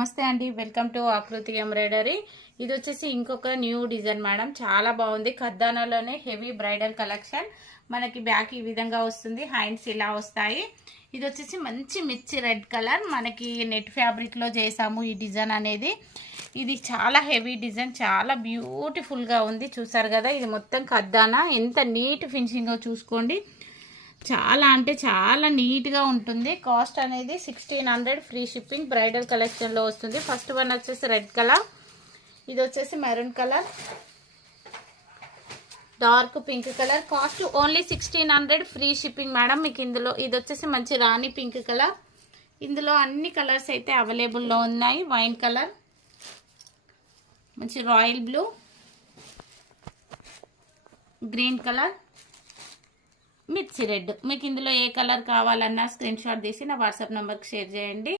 నమస్తే అండి, welcome to ఆకృతి ఎంబ్రాయిడరీ. ఇది వచ్చేసి ఇంకొక న్యూ డిజైన్ మేడం, చాలా బాగుంది. ఖద్దానాలోనే హెవీ బ్రైడల్ కలెక్షన్. మనకి బ్యాక్ ఈ విధంగా వస్తుంది, హ్యాండ్స్ ఇలా వస్తాయి. ఇది వచ్చేసి మంచి మిర్చి రెడ్ కలర్, మనకి నెట్ ఫ్యాబ్రిక్లో చేసాము ఈ డిజైన్ అనేది. ఇది చాలా హెవీ డిజైన్, చాలా బ్యూటిఫుల్గా ఉంది. చూసారు కదా, ఇది మొత్తం ఖద్దానా. ఎంత నీట్ ఫినిషింగ్ చూసుకోండి, చాలా అంటే చాలా నీట్గా ఉంటుంది. కాస్ట్ అనేది 1600, ఫ్రీ షిప్పింగ్. బ్రైడల్ కలెక్షన్లో వస్తుంది. ఫస్ట్ వన్ వచ్చేసి రెడ్ కలర్, ఇది వచ్చేసి maroon colour, dark pink colour. Cost only 1600, free shipping madam. మీకు ఇందులో ఇది వచ్చేసి మంచి రాణి పింక్ కలర్. ఇందులో అన్ని కలర్స్ అయితే అవైలబుల్లో ఉన్నాయి. వైన్ కలర్, మంచి రాయల్ బ్లూ, గ్రీన్ కలర్, మిర్చి రెడ్. మీకు ఇందులో ఏ కలర్ కావాలన్నా స్క్రీన్ షాట్ తీసి నా వాట్సాప్ నెంబర్కి షేర్ చేయండి.